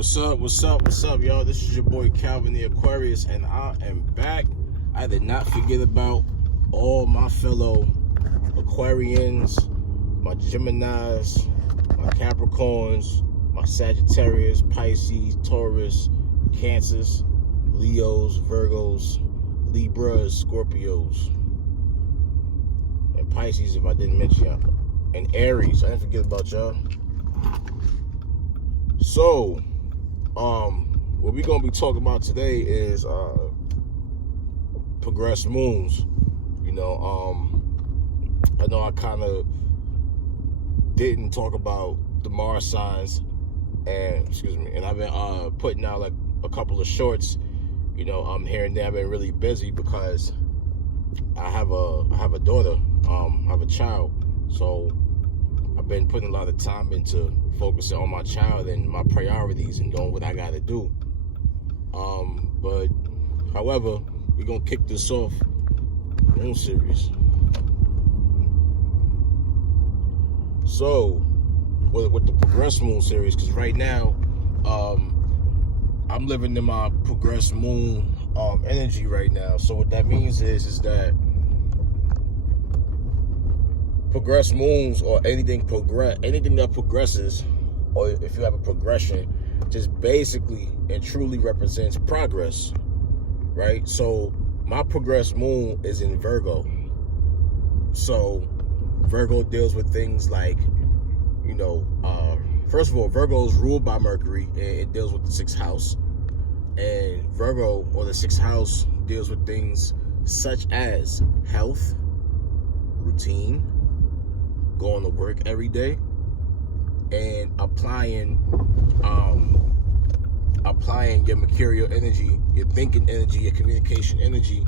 What's up, y'all? This is your boy Calvin the Aquarius, and I am back. I did not forget about all my fellow Aquarians, my Geminis, my Capricorns, my Sagittarius, Pisces, Taurus, Cancers, Leos, Virgos, Libras, Scorpios, and Pisces if I didn't mention y'all, and Aries. I didn't forget about y'all. So, what we're gonna be talking about today is progressed moons. I know I kind of didn't talk about the Mars signs, and I've been putting out like a couple of shorts. Here and there. I've been really busy because I have a daughter, I have a child, so I've been putting a lot of time into focusing on my child and my priorities and doing what I gotta do. But however, we're gonna kick this off moon series. So with the progressed moon series, because right now I'm living in my progressed moon energy right now. So what that means is that progressed moons, or anything that progresses, or if you have a progression, just basically and truly represents progress, right? So my progressed moon is in Virgo. So Virgo deals with things like, first of all, Virgo is ruled by Mercury, and it deals with the 6th house. And Virgo, or the 6th house, deals with things such as health, routine, going to work every day, and applying your mercurial energy, your thinking energy, your communication energy,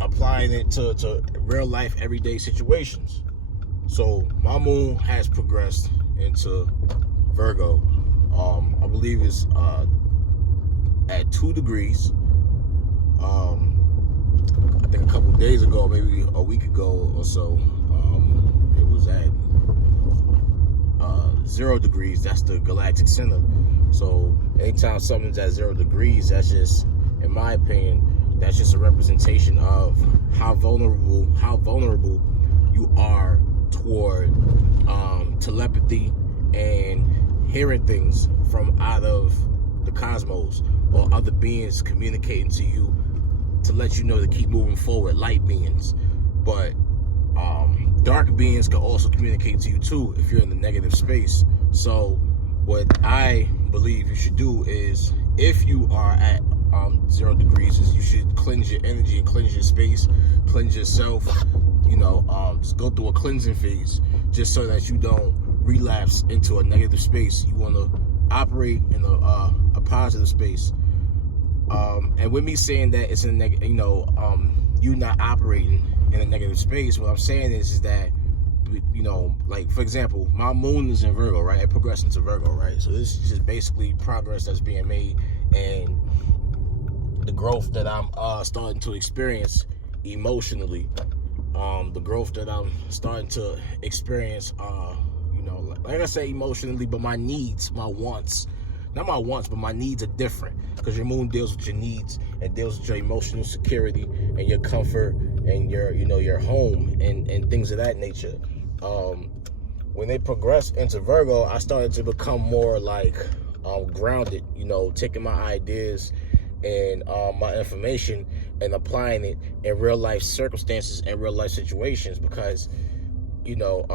applying it to real life everyday situations. So my moon has progressed into Virgo. I believe it's at 2 degrees. I think a couple days ago, maybe a week ago or so, it was at 0 degrees. That's the galactic center. So anytime something's at 0 degrees, that's just, in my opinion, that's just a representation of how vulnerable you are toward telepathy and hearing things from out of the cosmos, or other beings communicating to you to let you know to keep moving forward, light beings. But dark beings can also communicate to you too if you're in the negative space. So what I believe you should do is, if you are at 0 degrees, is you should cleanse your energy and cleanse your space, cleanse yourself, just go through a cleansing phase, just so that you don't relapse into a negative space. You want to operate in a positive space. And with me saying that it's in a negative, you not operating in a negative space, what I'm saying is that, like, for example, my moon is in Virgo, right? It progressed into Virgo, right? So this is just basically progress that's being made, and the growth that I'm starting to experience emotionally. The growth that I'm starting to experience, like I say, emotionally, but my needs, my wants, not my wants, but my needs are different, because your moon deals with your needs and deals with your emotional security and your comfort and your home and things of that nature. When they progress into Virgo, I started to become more like grounded, taking my ideas and my information and applying it in real life circumstances and real life situations, because you don't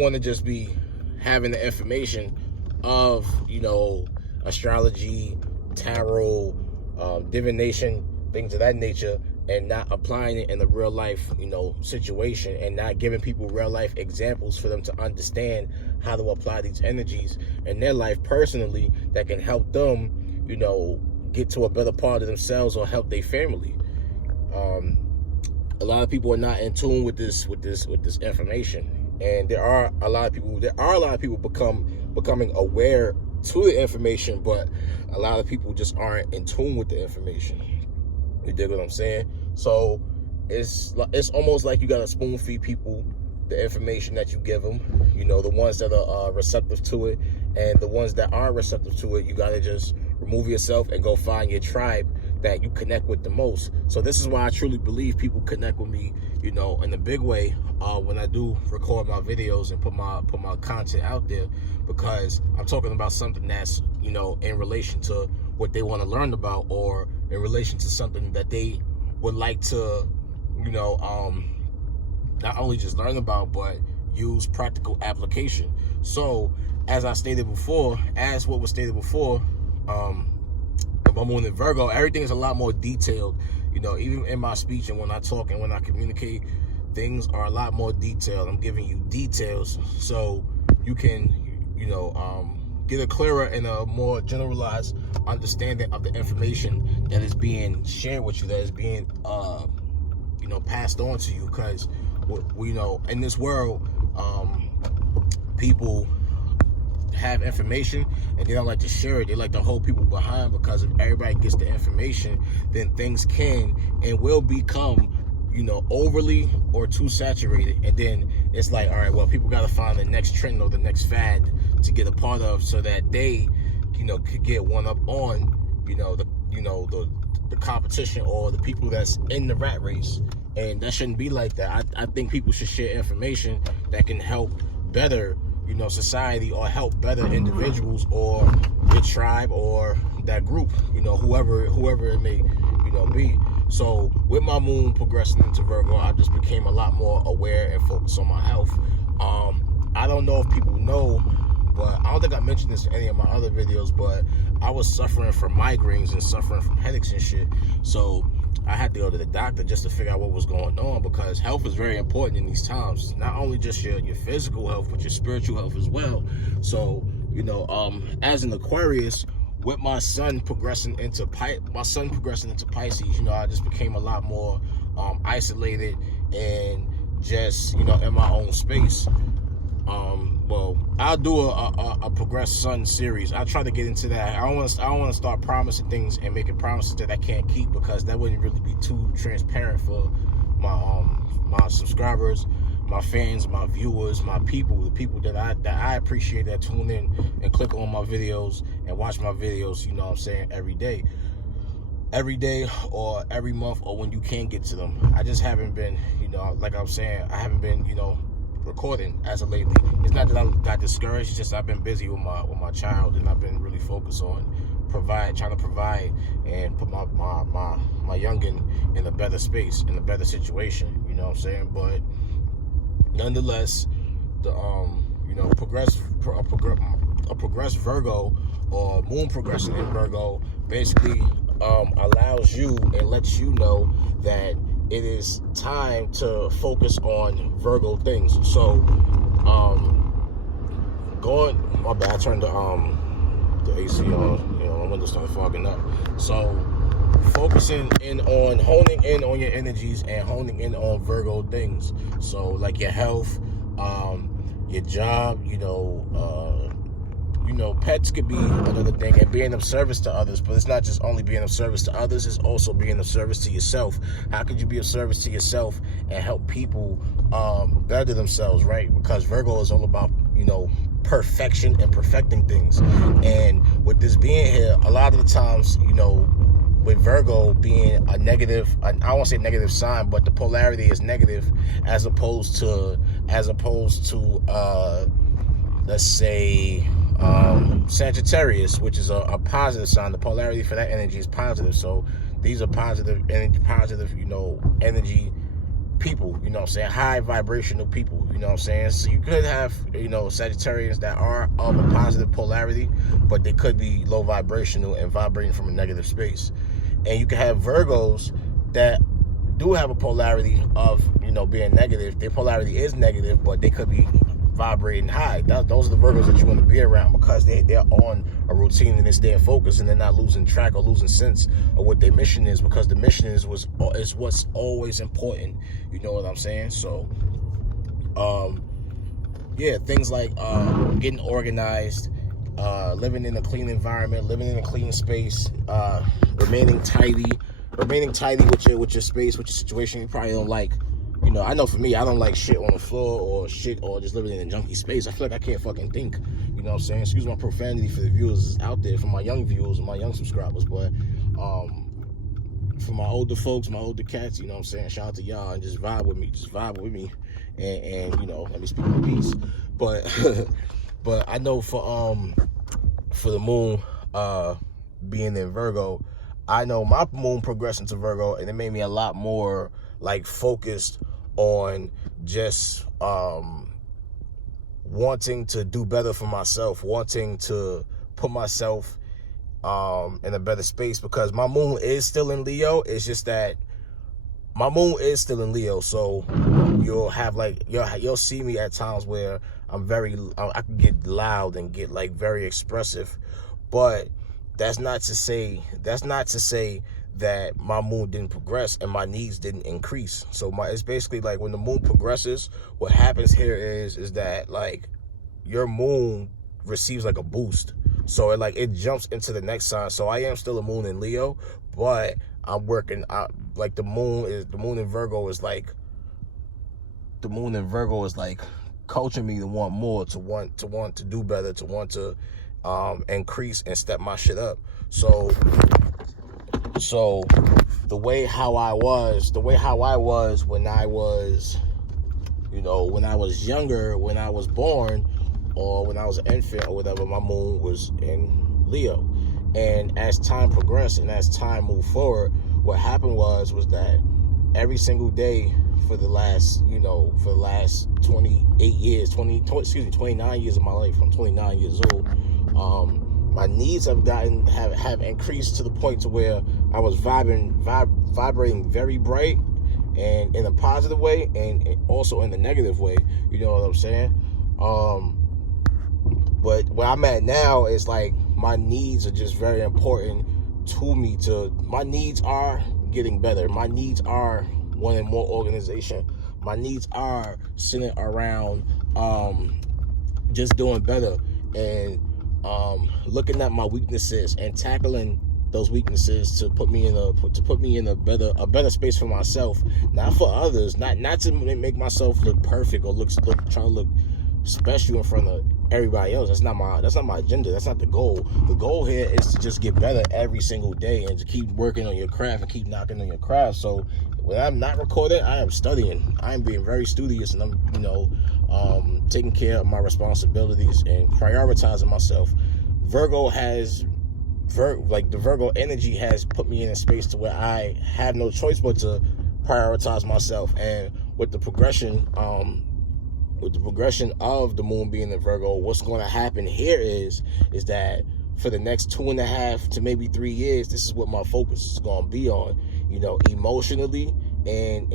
want to just be having the information of astrology, tarot, divination, things of that nature, and not applying it in a real life situation, and not giving people real life examples for them to understand how to apply these energies in their life personally, that can help them get to a better part of themselves or help their family. A lot of people are not in tune with this information, and there are a lot of people becoming aware to the information, but a lot of people just aren't in tune with the information. You dig what I'm saying? So it's almost like you gotta spoon feed people the information that you give them. You know, the ones that are receptive to it, and the ones that aren't receptive to it, you got to just remove yourself and go find your tribe that you connect with the most. So this is why I truly believe people connect with me, you know, in a big way when I do record my videos and put my content out there, because I'm talking about something that's, you know, in relation to what they want to learn about, or in relation to something that they would like to, you know, not only just learn about, but use practical application. So as what was stated before, my moon in Virgo, everything is a lot more detailed. You know, even in my speech and when I talk and when I communicate, things are a lot more detailed. I'm giving you details so you can, you know, get a clearer and a more generalized understanding of the information that is being shared with you, that is being, you know, passed on to you. Because, you know, in this world, people have information and they don't like to share it. They like to hold people behind, because if everybody gets the information, then things can and will become, you know, overly or too saturated. And then it's like, all right, well, people got to find the next trend or the next fad to get a part of, so that they, you know, could get one up on, you know, the competition or the people that's in the rat race. And that shouldn't be like that. I think people should share information that can help better, you know, society, or help better individuals or your tribe or that group, you know, whoever it may, you know, be. So with my moon progressing into Virgo, I just became a lot more aware and focused on my health. I don't know if people know, but I don't think I mentioned this in any of my other videos, but I was suffering from migraines and suffering from headaches and shit. So I had to go to the doctor just to figure out what was going on, because health is very important in these times. Not only just your physical health, but your spiritual health as well. So, you know, as an Aquarius, with my sun progressing into Pisces, you know, I just became a lot more isolated and just, you know, in my own space. Well, I'll do a Progress Sun series. I'll try to get into that. I don't want to start promising things and making promises that I can't keep, because that wouldn't really be too transparent for my subscribers, my fans, my viewers, my people, the people that I appreciate that tune in and click on my videos and watch my videos, you know what I'm saying, every day or every month, or when you can get to them. I just haven't been, you know, like I'm saying, I haven't been, you know, recording as of lately. It's not that I got discouraged, it's just I've been busy with my child, and I've been really focused on trying to provide and put my youngin in a better space, in a better situation, you know what I'm saying? But nonetheless, the you know, a progress Virgo, or moon progression in Virgo, basically allows you and lets you know that it is time to focus on Virgo things. So, my bad, I turned the AC on, you know, my window started fogging up. So, honing in on your energies and honing in on Virgo things. So, like your health, your job, you know, pets could be another thing, and being of service to others. But it's not just only being of service to others, it's also being of service to yourself. How could you be of service to yourself and help people better themselves, right? Because Virgo is all about, you know, perfection and perfecting things. And with this being here, a lot of the times, you know, with Virgo being a negative, I don't want to say negative sign, but the polarity is negative, as opposed to let's say Sagittarius, which is a positive sign. The polarity for that energy is positive. So these are positive energy, you know, energy people, you know what I'm saying, high vibrational people, you know what I'm saying. So you could have, you know, Sagittarians that are of a positive polarity, but they could be low vibrational and vibrating from a negative space. And you can have Virgos that do have a polarity of, you know, being negative. Their polarity is negative, but they could be vibrating high. Those are the Virgos that you want to be around, because they're on a routine and they're staying focused, and they're not losing track or losing sense of what their mission is, because the mission is what's always important. You know what I'm saying? So, yeah, things like getting organized, living in a clean environment, living in a clean space, remaining tidy with your space, with your situation. You probably don't like, You know, I know for me, I don't like shit on the floor or shit or just living in a junky space. I feel like I can't fucking think. You know what I'm saying? Excuse my profanity for the viewers out there, for my young viewers and my young subscribers. But for my older folks, my older cats, you know what I'm saying? Shout out to y'all and just vibe with me. Just vibe with me. And you know, let me speak my piece. But but I know for the moon being in Virgo, I know my moon progressed into Virgo, and it made me a lot more like focused on just wanting to do better for myself, wanting to put myself in a better space, because my moon is still in Leo. It's just that my moon is still in Leo, so you'll have like you'll see me at times where I can get loud and get like very expressive, but that's not to say that my moon didn't progress and my needs didn't increase. So it's basically like when the moon progresses, what happens here is that like your moon receives like a boost. So it jumps into the next sign. So I am still a moon in Leo, but I'm working out like the moon in Virgo is like coaching me to want more, to want to do better, to want to increase and step my shit up. So the way how I was when I was, you know, when I was younger, when I was born, or when I was an infant or whatever, my moon was in Leo. And as time progressed and as time moved forward, what happened was that every single day for the last 29 years of my life, I'm 29 years old, my needs have increased to the point to where I was vibrating very bright, and in a positive way, and also in the negative way. You know what I'm saying? But where I'm at now is like my needs are just very important to me. My needs are getting better. My needs are wanting more organization. My needs are sitting around just doing better and looking at my weaknesses and tackling those weaknesses to put me in a better space for myself, not for others, not to make myself look perfect or try to look special in front of everybody else. That's not my agenda. That's not the goal. The goal here is to just get better every single day and to keep working on your craft and keep knocking on your craft. So when I'm not recording, I am studying. I am being very studious, and I'm taking care of my responsibilities and prioritizing myself. The Virgo energy has put me in a space to where I have no choice but to prioritize myself. And with the progression of the moon being in Virgo, what's going to happen here is that for the next 2.5 to maybe 3 years, this is what my focus is going to be on, you know, emotionally and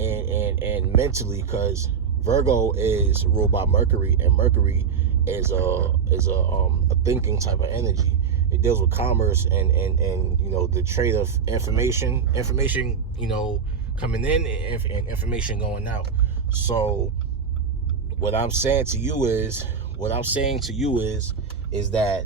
mentally, because Virgo is ruled by Mercury, and Mercury is a thinking type of energy. It deals with commerce and you know, the trade of information, you know, coming in and information going out. So what I'm saying to you is that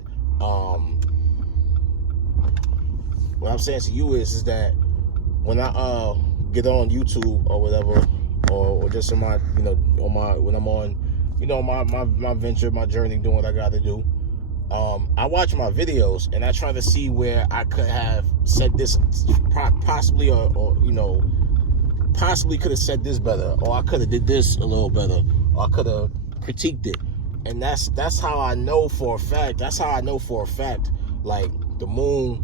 when I get on YouTube or whatever, or just in my, you know, when I'm on, you know, my venture, my journey, doing what I got to do, I watch my videos and I try to see where I could have said this possibly, or you know, possibly could have said this better, or I could have did this a little better, or I could have critiqued it. And that's how I know for a fact. Like the moon.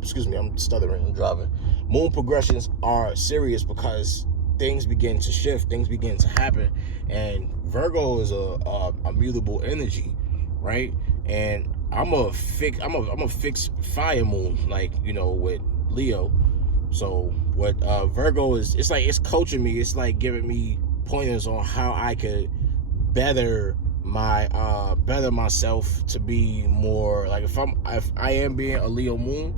Excuse me, I'm stuttering. I'm driving. Moon progressions are serious because things begin to shift, things begin to happen, and Virgo is a mutable energy, right? And I'm a fixed fire moon, like, you know, with Leo. So what Virgo is, it's like it's coaching me. It's like giving me pointers on how I could better myself to be more like, if I am being a Leo moon,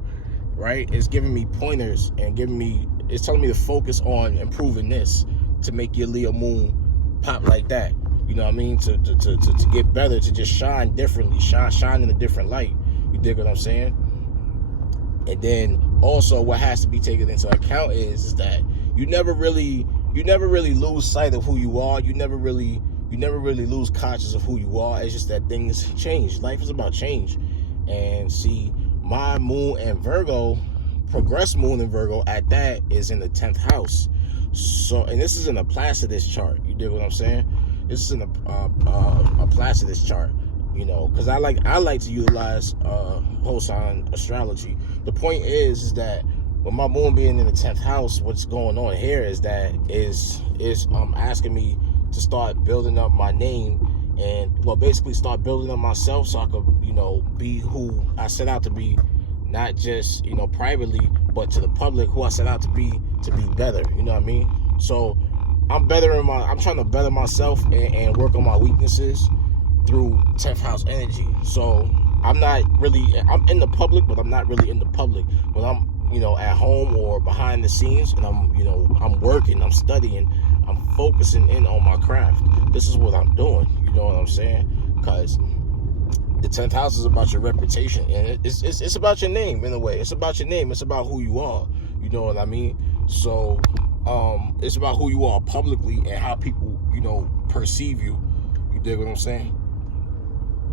right? It's giving me pointers and it's telling me to focus on improving this to make your Leo moon pop like that. You know what I mean? To get better, to just shine differently, shine in a different light. You dig what I'm saying? And then also what has to be taken into account is that you never really you never really lose sight of who you are. You never really lose conscious of who you are. It's just that things change. Life is about change. And see, my moon and Virgo, progressed moon in Virgo at that, is in the 10th house. So, and this is in a Placidus chart. You dig what I'm saying? This is in a Placidus chart. You know, because I like to utilize whole sign astrology. The point is that with my moon being in the 10th house, what's going on here is that is asking me to start building up my name, and well, basically start building up myself so I could, you know, be who I set out to be, not just, you know, privately, but to the public, who I set out to be better. You know what I mean? So I'm trying to better myself and work on my weaknesses through 10th house energy. So I'm in the public, but I'm not really in the public. When I'm, you know, at home or behind the scenes, and I'm working, I'm studying, I'm focusing in on my craft. This is what I'm doing. You know what I'm saying? Because the 10th house is about your reputation, and it's about your name in a way. It's about your name. It's about who you are. You know what I mean? So it's about who you are publicly and how people, you know, perceive you. You dig what I'm saying?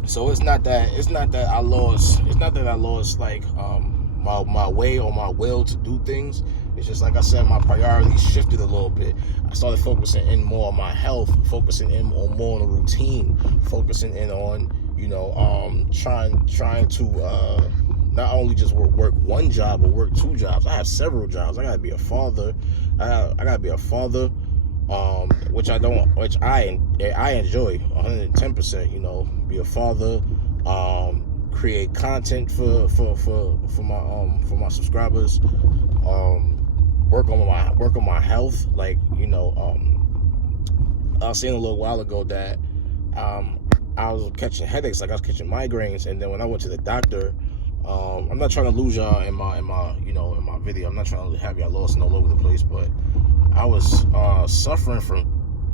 So it's not that I lost like my way or my will to do things. It's just, like I said, my priorities shifted a little bit. I started focusing in more on my health, focusing in on more on the routine, focusing in on, you know, trying to not only just work one job or work two jobs. I have several jobs. I gotta be a father. I gotta be a father, which I enjoy 110%. You know, be a father, create content for my subscribers, work on my health. Like, you know, I was saying a little while ago that I was catching headaches, like I was catching migraines, and then when I went to the doctor, I'm not trying to lose y'all in my video. I'm not trying to have y'all lost and all over the place, but I was suffering from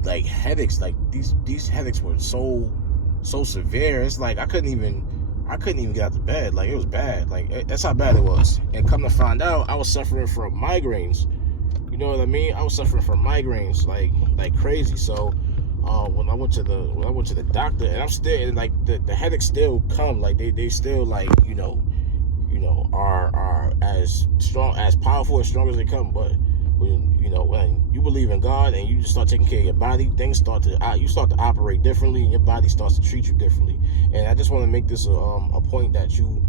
like headaches. Like these headaches were so severe. It's like I couldn't even get out of bed. Like, it was bad. Like, that's how bad it was. And come to find out, I was suffering from migraines. You know what I mean? I was suffering from migraines like crazy. So when I went to the doctor, and I'm still like the headaches still come. Like they still, like, you know are as strong, as powerful, as strong as they come. But when you believe in God and you just start taking care of your body, things start to operate differently, and your body starts to treat you differently. And I just want to make this a point that you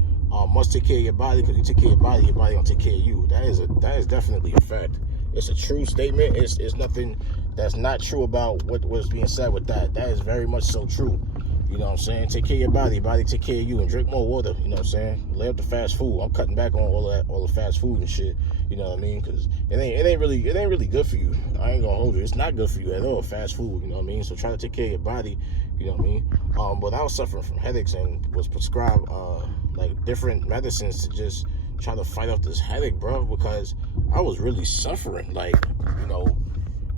must take care of your body, because you take care of your body gonna take care of you. That is definitely a fact. It's a true statement. It's nothing that's not true about what was being said with that. That is very much so true. You know what I'm saying? Take care of your body take care of you, and drink more water. You know what I'm saying? Lay up the fast food. I'm cutting back on all the fast food and shit. You know what I mean? Because it ain't really good for you. I ain't gonna hold you. It's not good for you at all, fast food. You know what I mean? So try to take care of your body. You know what I mean? But I was suffering from headaches and was prescribed like different medicines to just try to fight off this headache, bro. Because I was really suffering. Like, you know.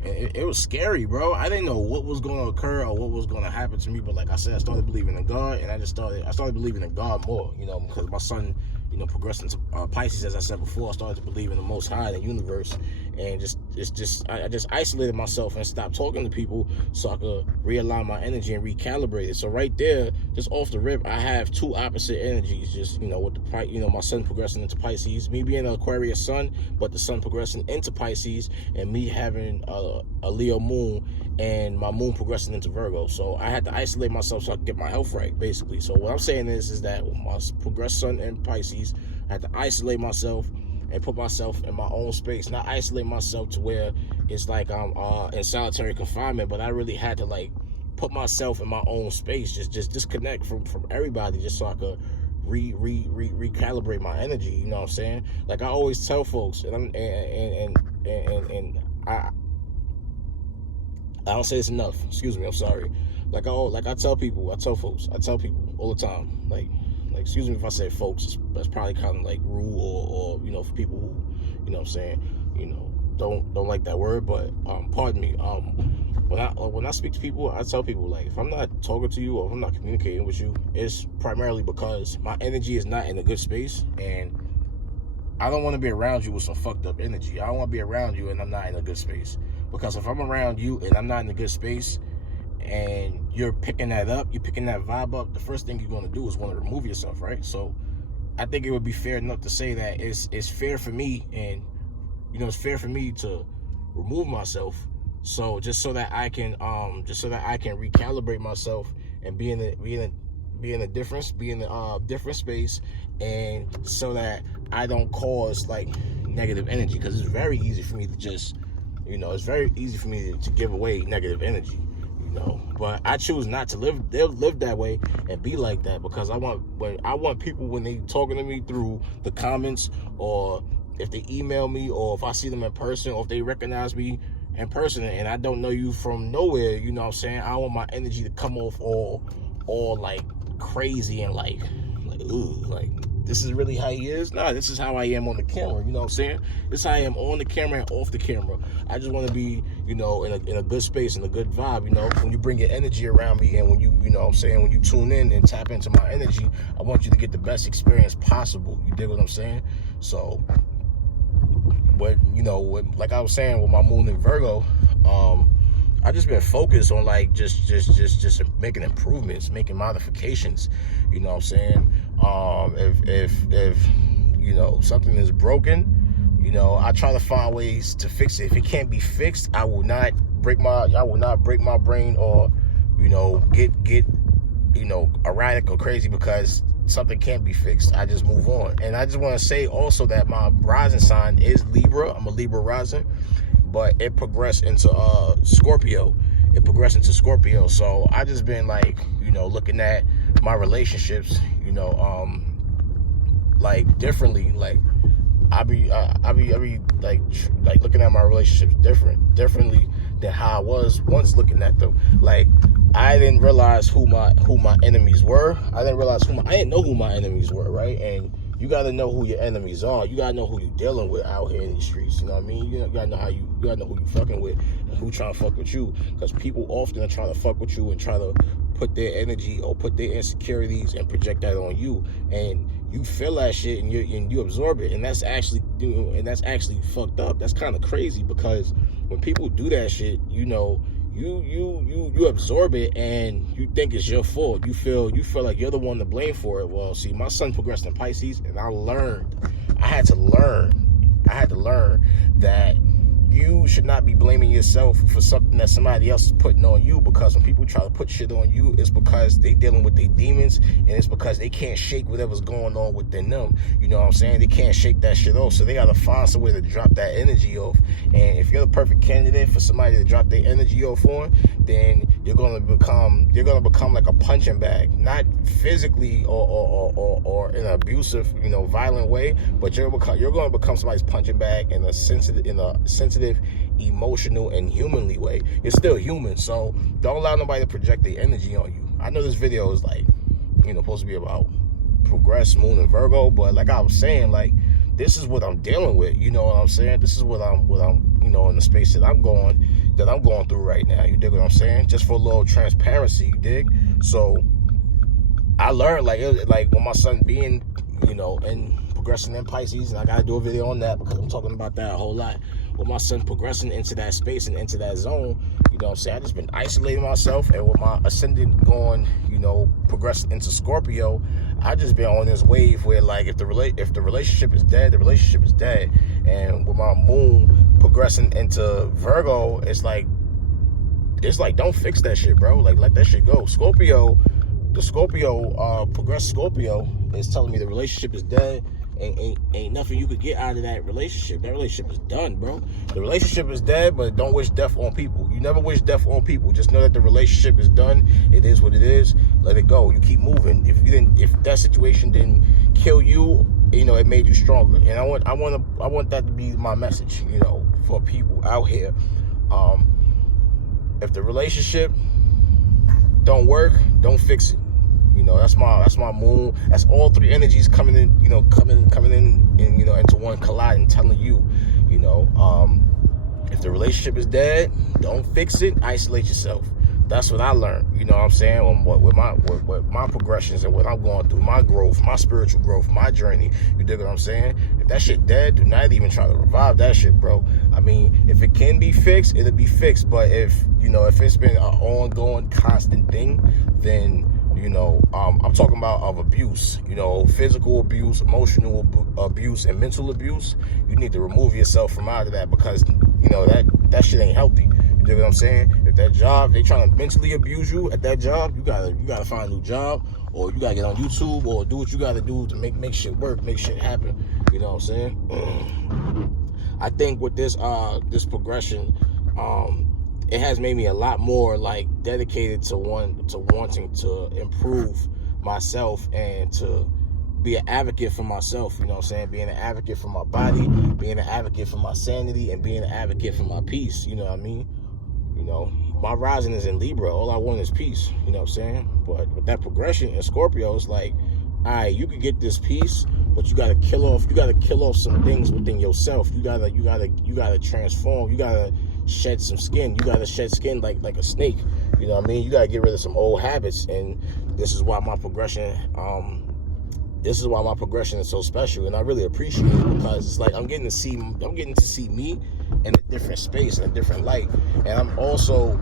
It was scary, bro. I didn't know what was going to occur or what was going to happen to me. But like I said, I started believing in God, and I started believing in God more, you know, because my son, you know, progressed into Pisces, as I said before. I started to believe in the Most High, the universe, and I just isolated myself and stopped talking to people so I could realign my energy and recalibrate it. So right there, just off the rip, I have two opposite energies. Just, you know, with my son progressing into Pisces, me being an Aquarius sun, but the sun progressing into Pisces, and me having a Leo moon and my moon progressing into Virgo. So I had to isolate myself so I could get my health right, basically. So what I'm saying is that with my progressed sun in Pisces, I had to isolate myself and put myself in my own space. Not isolate myself to where it's like I'm in solitary confinement, but I really had to like put myself in my own space, just disconnect from everybody, just so I could recalibrate my energy. You know what I'm saying? Like I always tell folks, and I don't say this enough. Excuse me, I'm sorry. Like I tell folks all the time. Like excuse me if I say folks. That's probably kind of like rude, or you know, for people who, you know what I'm saying, you know, don't like that word. But pardon me. When I speak to people, I tell people, like, if I'm not talking to you or if I'm not communicating with you, it's primarily because my energy is not in a good space, and I don't want to be around you with some fucked up energy. I don't want to be around you and I'm not in a good space. Because if I'm around you and I'm not in a good space and you're picking that up, you're picking that vibe up, the first thing you're going to do is want to remove yourself, right? So I think it would be fair enough to say that it's fair for me, and it's fair for me to remove myself, so just so that I can recalibrate myself and be in a different space, and so that I don't cause like negative energy, because it's very easy for me to just to give away negative energy, but I choose not to live that way and be like that, because I want people, when they talking to me through the comments, or if they email me, or if I see them in person, or if they recognize me in person and I don't know you from nowhere, I don't want my energy to come off all like crazy and like ooh, like this is really how he is. Nah, this is how I am on the camera. This is how I am on the camera and off the camera. I just want to be, in a good space and a good vibe. When you bring your energy around me, and when you, when you tune in and tap into my energy, I want you to get the best experience possible. You dig what I'm saying? So, but like I was saying, with my moon in Virgo, I just been focused on like just making improvements, making modifications. If something is broken, I try to find ways to fix it. If it can't be fixed, I will not break my brain, or get erratic or crazy because something can't be fixed. I just move on. And I just want to say also that my rising sign is Libra. I'm a Libra rising, but it progressed into Scorpio. So I just been like, looking at my relationships, like differently. Like I be like looking at my relationships differently than how I was once looking at them. Like I didn't realize who my enemies were. I didn't know who my enemies were, right? And you got to know who your enemies are. You got to know who you're dealing with out here in these streets. You know what I mean? You got to know who you fucking with and who trying to fuck with you. Because people often are trying to fuck with you and try to put their energy or put their insecurities and project that on you. And you feel that shit and you absorb it. And that's actually fucked up. That's kind of crazy, because when people do that shit, you absorb it and you think it's your fault. You feel like you're the one to blame for it. Well, see, my son progressed in Pisces, and I had to learn that you should not be blaming yourself for something that somebody else is putting on you, because when people try to put shit on you, it's because they dealing with their demons, and it's because they can't shake whatever's going on within them. You know what I'm saying? They can't shake that shit off, so they gotta find some way to drop that energy off. And if you're the perfect candidate for somebody to drop their energy off on, then you're gonna become like a punching bag, not physically or in an abusive, violent way, but you're gonna become somebody's punching bag in a sensitive, emotional, and humanly way. You're still human, so don't allow nobody to project their energy on you. I know this video is like, supposed to be about progress, moon, and Virgo, but like I was saying, like this is what I'm dealing with. You know what I'm saying? This is what I'm in the space that I'm going through right now. You dig what I'm saying? Just for a little transparency, you dig? So I learned like when my son being, and progressing in Pisces, and I gotta do a video on that because I'm talking about that a whole lot. With my son progressing into that space and into that zone, I just been isolating myself, and with my ascendant going, progressing into Scorpio, I just been on this wave where like if the relationship is dead, the relationship is dead. And with my moon progressing into Virgo, it's like don't fix that shit, bro. Like let that shit go. Progressed Scorpio is telling me the relationship is dead. Ain't nothing you could get out of that relationship. That relationship is done, bro. The relationship is dead, but don't wish death on people. You never wish death on people. Just know that the relationship is done. It is what it is. Let it go. You keep moving. If that situation didn't kill you, it made you stronger. And I want that to be my message, for people out here. If the relationship don't work, don't fix it. That's my moon. That's all three energies coming in, coming in, and into one colliding, telling you, if the relationship is dead, don't fix it. Isolate yourself. That's what I learned, you know what I'm saying, with my progressions and what I'm going through, my growth, my spiritual growth, my journey. You dig what I'm saying? If that shit dead, do not even try to revive that shit, bro. I mean, if it can be fixed, it'll be fixed. But if it's been an ongoing, constant thing, then, I'm talking about of abuse, physical abuse, emotional abuse, and mental abuse. You need to remove yourself from out of that, because, that shit ain't healthy. You dig what I'm saying? If that job, they trying to mentally abuse you at that job, you gotta find a new job, or you gotta get on YouTube, or do what you gotta do to make shit work, make shit happen. You know what I'm saying? I think with this progression, it has made me a lot more like dedicated to wanting to improve myself and to be an advocate for myself, you know what I'm saying? Being an advocate for my body, being an advocate for my sanity, and being an advocate for my peace, you know what I mean? My rising is in Libra. All I want is peace, you know what I'm saying? But with that progression in Scorpio, it's like, all right, you can get this peace, but you gotta kill off some things within yourself. You gotta transform. You gotta shed some skin. You gotta shed skin like a snake. You know what I mean? You gotta get rid of some old habits, and this is why my progression is so special, and I really appreciate it, because it's like I'm getting to see me in a different space, in a different light. And I'm also,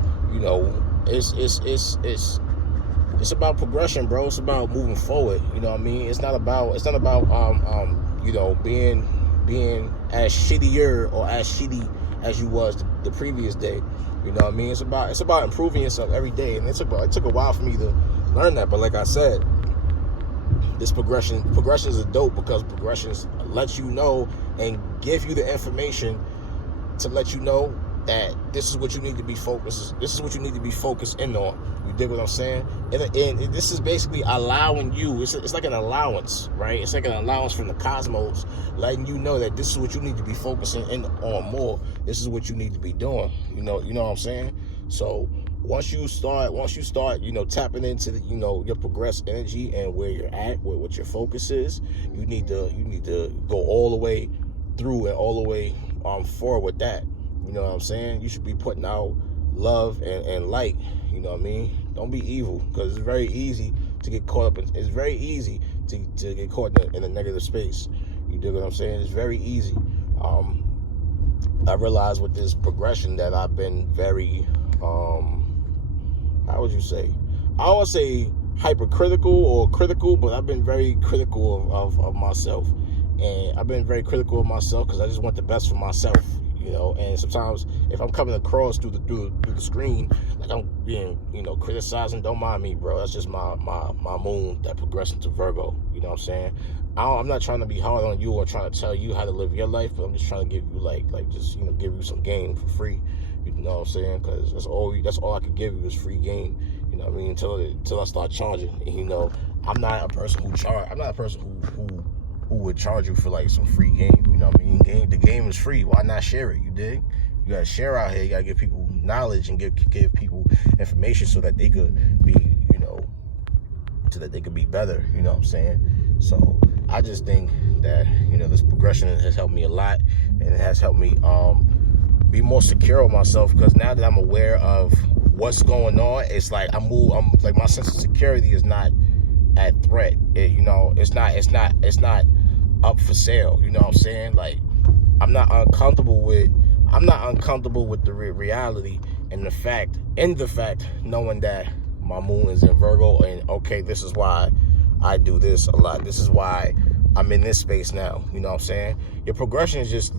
it's about progression, bro. It's about moving forward. You know what I mean? It's not about being as shittier or as shitty as you was the previous day. You know what I mean? It's about improving yourself every day. And it took a while for me to learn that. But like I said, this progression is dope, because progressions let you know and give you the information to let you know that this is what you need to be focused. This is what you need to be focused in on. You dig what I'm saying? And this is basically allowing you. It's like an allowance, right? It's like an allowance from the cosmos, letting you know that this is what you need to be focusing in on more. This is what you need to be doing. You know what I'm saying? So once you start, tapping into the, your progressed energy and where you're at, what your focus is, you need to go all the way through and all the way forward with that. You know what I'm saying? You should be putting out love and light. You know what I mean? Don't be evil, because it's very easy to get caught up in. It's very easy to get caught in a negative space. You dig what I'm saying? It's very easy. I realized with this progression that I've been very, how would you say? I don't want to say hypercritical or critical, but I've been very critical of myself. And I've been very critical of myself because I just want the best for myself, and sometimes if I'm coming across through the screen, like I'm being, criticizing, don't mind me, bro. That's just my moon that progressed into Virgo, you know what I'm saying? I'm not trying to be hard on you or trying to tell you how to live your life, but I'm just trying to give you give you some game for free, you know what I'm saying? Because that's all I can give you is free game, you know what I mean? Until I start charging, and, I'm not a person who would charge you for like some free game, you know what I mean? The game is free. Why not share it? You dig? You gotta share out here. You gotta give people knowledge and give people information so that they could be, better. You know what I'm saying? So I just think that this progression has helped me a lot, and it has helped me be more secure with myself, because now that I'm aware of what's going on, it's like I'm like my sense of security is not at threat. It's not up for sale. You know what I'm saying? Like I'm not uncomfortable with the reality and the fact knowing that my moon is in Virgo, and okay, this is why I do this a lot. This is why I'm in this space now. You know what I'm saying? Your progression is just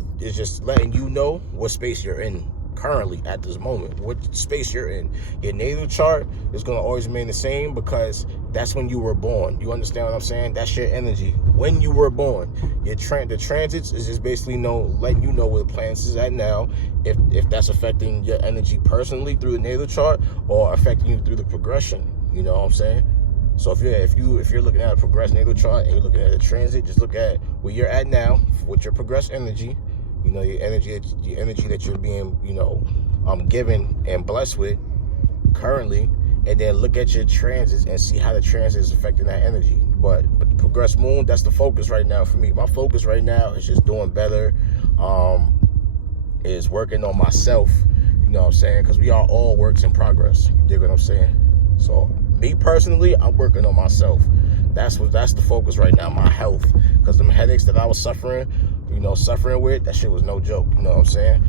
letting you know what space you're in currently at this moment, what space you're in. Your natal chart is going to always remain the same, because that's when you were born. You understand what I'm saying? That's your energy when you were born. The transits is just basically letting you know where the planets is at now, if that's affecting your energy personally through the natal chart, or affecting you through the progression. You know what I'm saying? So if you're looking at a progressed natal chart and you're looking at a transit, just look at where you're at now with your progressed energy. Your energy that you're being, given and blessed with currently, and then look at your transits and see how the transit is affecting that energy. But the progressed moon, that's the focus right now for me. My focus right now is just doing better, is working on myself, You know what I'm saying? Because we are all works in progress. You dig what I'm saying? So me personally, I'm working on myself. That's the focus right now, my health. Because them headaches that I was suffering with, that shit was no joke. You know what I'm saying?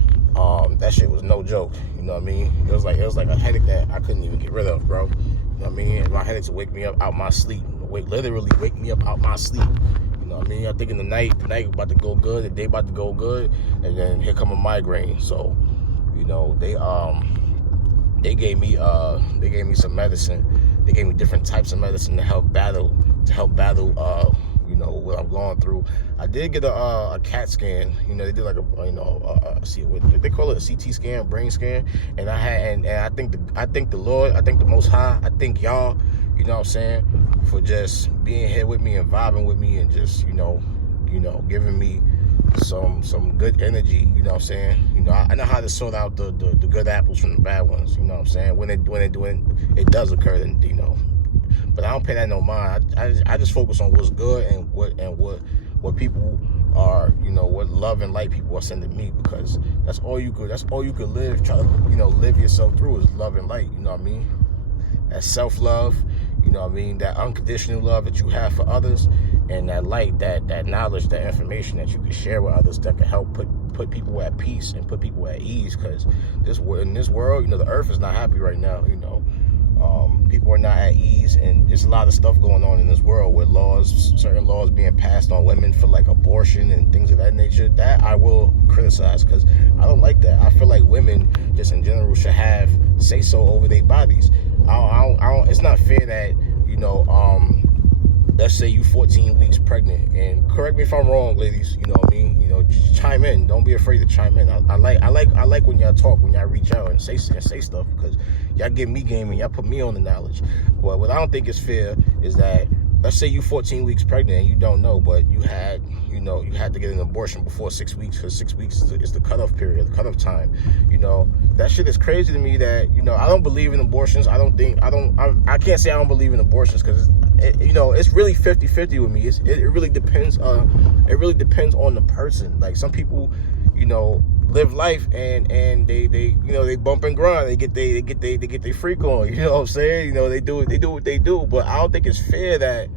That shit was no joke. You know what I mean? It was like a headache that I couldn't even get rid of, bro. You know what I mean? My headaches would wake me up out my sleep. Literally wake me up out my sleep. You know what I mean? I think in the night about to go good, the day about to go good, and then here come a migraine. So, you know, they gave me some medicine. They gave me different types of medicine to help battle what I'm going through. I did get a CAT scan. You know, they did like they call it a CT scan, brain scan, and I think the Lord, I think the Most High, I think y'all, you know what I'm saying, for just being here with me and vibing with me and just giving me some good energy. You know what I'm saying? You know, I know how to sort out the good apples from the bad ones. You know what I'm saying? When it does occur, then but I don't pay that no mind. I just focus on what's good and what people are, what love and light people are sending me, because that's all you could live. Try to live yourself through is love and light. You know what I mean? That self-love. You know what I mean? That unconditional love that you have for others, and that light, that knowledge, that information that you can share with others that can help put people at peace and put people at ease. Because in this world, the earth is not happy right now. People are not at ease, and there's a lot of stuff going on in this world with certain laws being passed on women for like abortion and things of that nature. That I will criticize, because I don't like that. I feel like women just in general should have say so over their bodies. I don't, it's not fair that, let's say you 14 weeks pregnant, and correct me if I'm wrong, ladies, you know what I mean? Just chime in. Don't be afraid to chime in. I like when y'all talk, when y'all reach out and say stuff, because y'all give me game and y'all put me on the knowledge. But what I don't think is fair is that, let's say you 14 weeks pregnant and you don't know, but you had to get an abortion before 6 weeks, because 6 weeks is the cutoff period, the cutoff time. That shit is crazy to me. That I don't believe in abortions. I can't say I don't believe in abortions, because it's really 50-50 with me. It really depends. It really depends on the person. Like, some people, live life and they bump and grind. They get their freak on. You know what I'm saying? They do what they do. But I don't think it's fair that,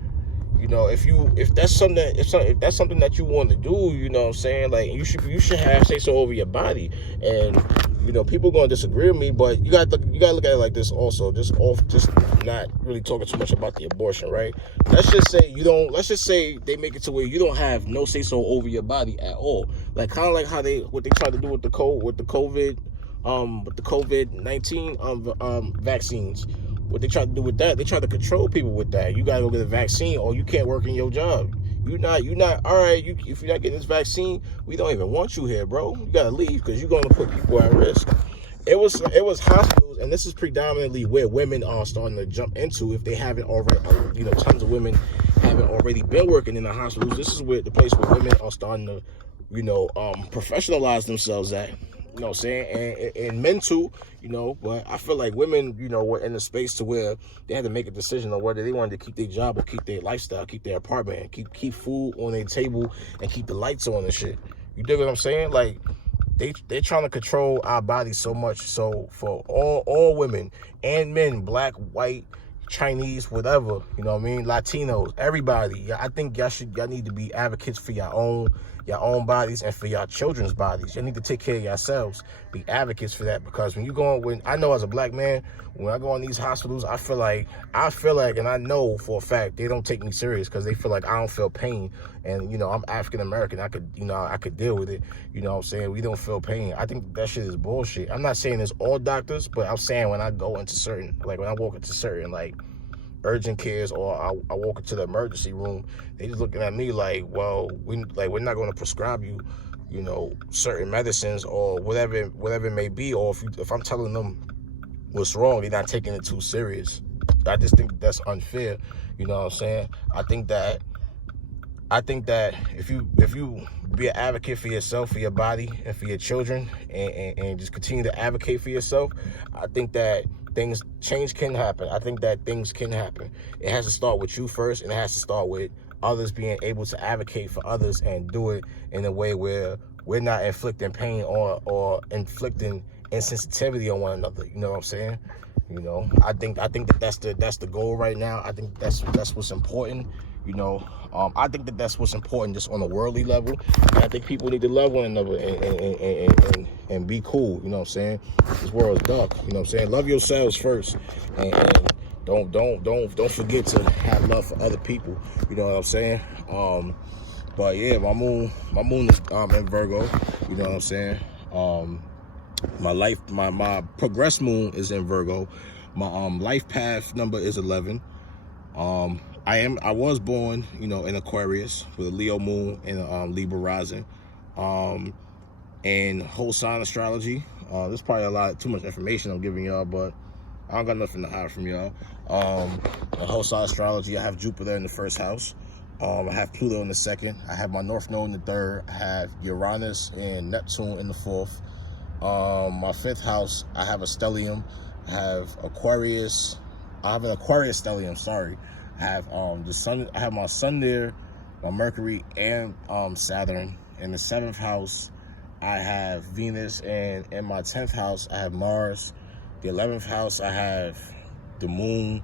if that's something that you want to do, you know what I'm saying, like, you should have say so over your body. And people gonna disagree with me, but you gotta look at it like this also. Just not really talking too much about the abortion, right? Let's just say they make it to where you don't have no say so over your body at all. Like, kind of like what they tried to do with the COVID-19 vaccines. What they tried to do with that, they tried to control people with that. You gotta go get a vaccine, or you can't work in your job. You're not all right. If you're not getting this vaccine, we don't even want you here, bro. You gotta leave, because you're gonna put people at risk. It was hospitals, and this is predominantly where women are starting to jump into, if they haven't already. Tons of women haven't already been working in the hospitals. This is the place where women are starting to, professionalize themselves at. You know what I'm saying? And men too, but I feel like women, were in a space to where they had to make a decision on whether they wanted to keep their job or keep their lifestyle, keep their apartment, keep food on their table, and keep the lights on and shit. You dig what I'm saying? Like, they're trying to control our bodies so much. So for all women and men, black, white, Chinese, whatever, you know what I mean, Latinos, everybody, I think y'all need to be advocates for your own bodies and for your children's bodies. You need to take care of yourselves, be advocates for that, because when I know as a black man, when I go in these hospitals, I feel like, and I know for a fact, they don't take me serious, because they feel like I don't feel pain, and I'm African American, I could deal with it. You know what I'm saying? We don't feel pain. I think that shit is bullshit. I'm not saying it's all doctors, but I'm saying when I go into certain, like when I walk into certain like urgent cares, or I walk into the emergency room, they just looking at me like, well, we're not going to prescribe you, certain medicines or whatever it may be, or if I'm telling them what's wrong, they're not taking it too serious. I just think that's unfair. You know what I'm saying? I think that if you be an advocate for yourself, for your body, and for your children, and just continue to advocate for yourself, I think that change can happen. I think that things can happen. It has to start with you first, and it has to start with others being able to advocate for others and do it in a way where we're not inflicting pain or inflicting insensitivity on one another. You know what I'm saying? You know, I think that that's the goal right now. I think that's what's important. You know, I think that that's what's important just on a worldly level. And I think people need to love one another and be cool. You know what I'm saying? This world is dark. You know what I'm saying? Love yourselves first, and don't forget to have love for other people. You know what I'm saying? But yeah, my moon is in Virgo. You know what I'm saying? My progress moon is in Virgo. My life path number is 11. I was born, you know, in Aquarius with a Leo moon and a Libra rising. And whole sign astrology. There's probably too much information I'm giving y'all, but I don't got nothing to hide from y'all. Whole sign astrology, I have Jupiter in the first house. I have Pluto in the second. I have my North Node in the third. I have Uranus and Neptune in the fourth. My fifth house, I have a stellium. I have Aquarius. I have an Aquarius stellium, sorry. I have the sun. I have my sun there, my Mercury, and Saturn. In the seventh house, I have Venus, and in my 10th house, I have Mars. The 11th house, I have the moon,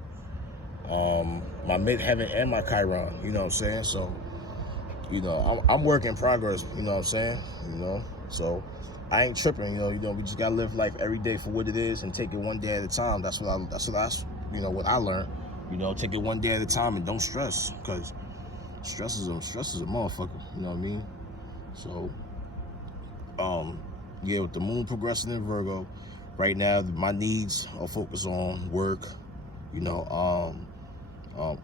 my midheaven, and my Chiron. You know what I'm saying? So, you know, I'm work in progress. You know what I'm saying? You know, so I ain't tripping. You know, we just gotta live life every day for what it is and take it one day at a time. That's what I learned. You know, take it one day at a time and don't stress, because stress is a motherfucker. You know what I mean? So, yeah, with the moon progressing in Virgo, right now my needs are focused on work, you know,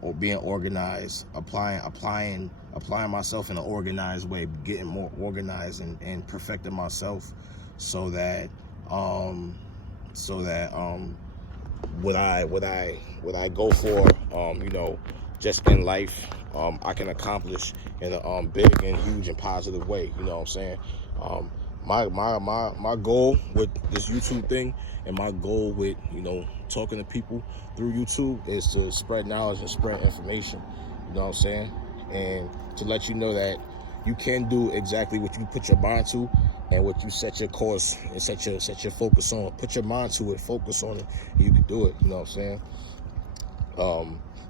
or being organized, applying myself in an organized way, getting more organized and perfecting myself, so that what I go for, you know, just in life, I can accomplish in a big and huge and positive way. You know what I'm saying? My goal with this YouTube thing, and my goal with, you know, talking to people through YouTube, is to spread knowledge and spread information. You know what I'm saying? And to let you know that you can do exactly what you put your mind to, and what you set your course and set your focus on. Put your mind to it, focus on it, and you can do it. You know what I'm saying?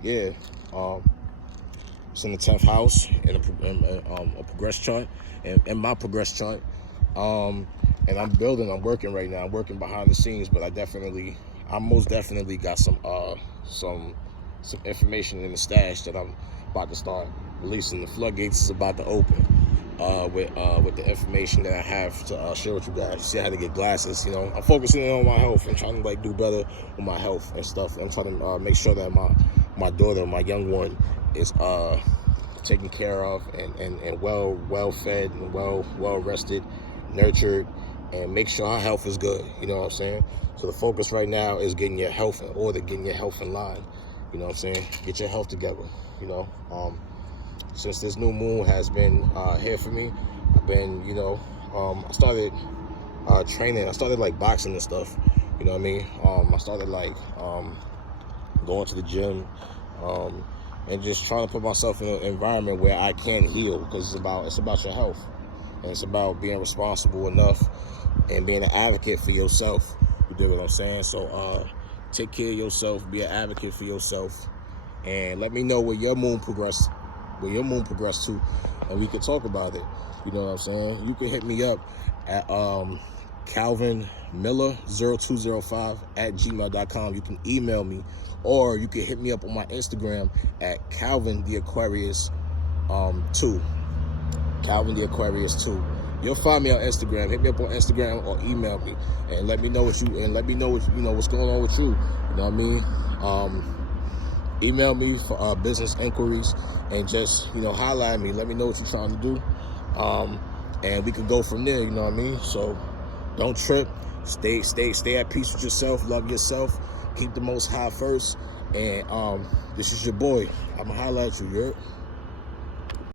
Yeah. It's in the 10th house in a progress chart, and in my progress chart. And I'm working right now. I'm working behind the scenes, but I most definitely got some information in the stash that I'm about to start releasing. The floodgates is about to open with the information that I have to share with you guys. See how to get glasses. You know, I'm focusing on my health and trying to do better with my health and stuff. I'm trying to make sure that my daughter, my young one, is taken care of and well fed and well rested, nurtured, and make sure her health is good. You know what I'm saying? So the focus right now is getting your health in order, getting your health in line. You know what I'm saying? Get your health together. You know, since this new moon has been here for me, I've been, you know, I started training. I started like boxing and stuff. You know what I mean? I started like going to the gym, and just trying to put myself in an environment where I can heal, because it's about your health, and it's about being responsible enough and being an advocate for yourself. You dig what I'm saying? So take care of yourself, be an advocate for yourself, and let me know where your moon progressed to, and we can talk about it. You know what I'm saying? You can hit me up at calvinmiller0205@gmail.com. You can email me, or you can hit me up on my Instagram at Calvin the Aquarius 2. Calvin the Aquarius 2. You'll find me on Instagram. Hit me up on Instagram or email me and let me know what's going on with you. You know what I mean? Email me for business inquiries, and just, you know, highlight at me. Let me know what you're trying to do, and we can go from there. You know what I mean? So don't trip. Stay at peace with yourself. Love yourself. Keep the Most High first. And this is your boy. I'ma highlight you. You heard?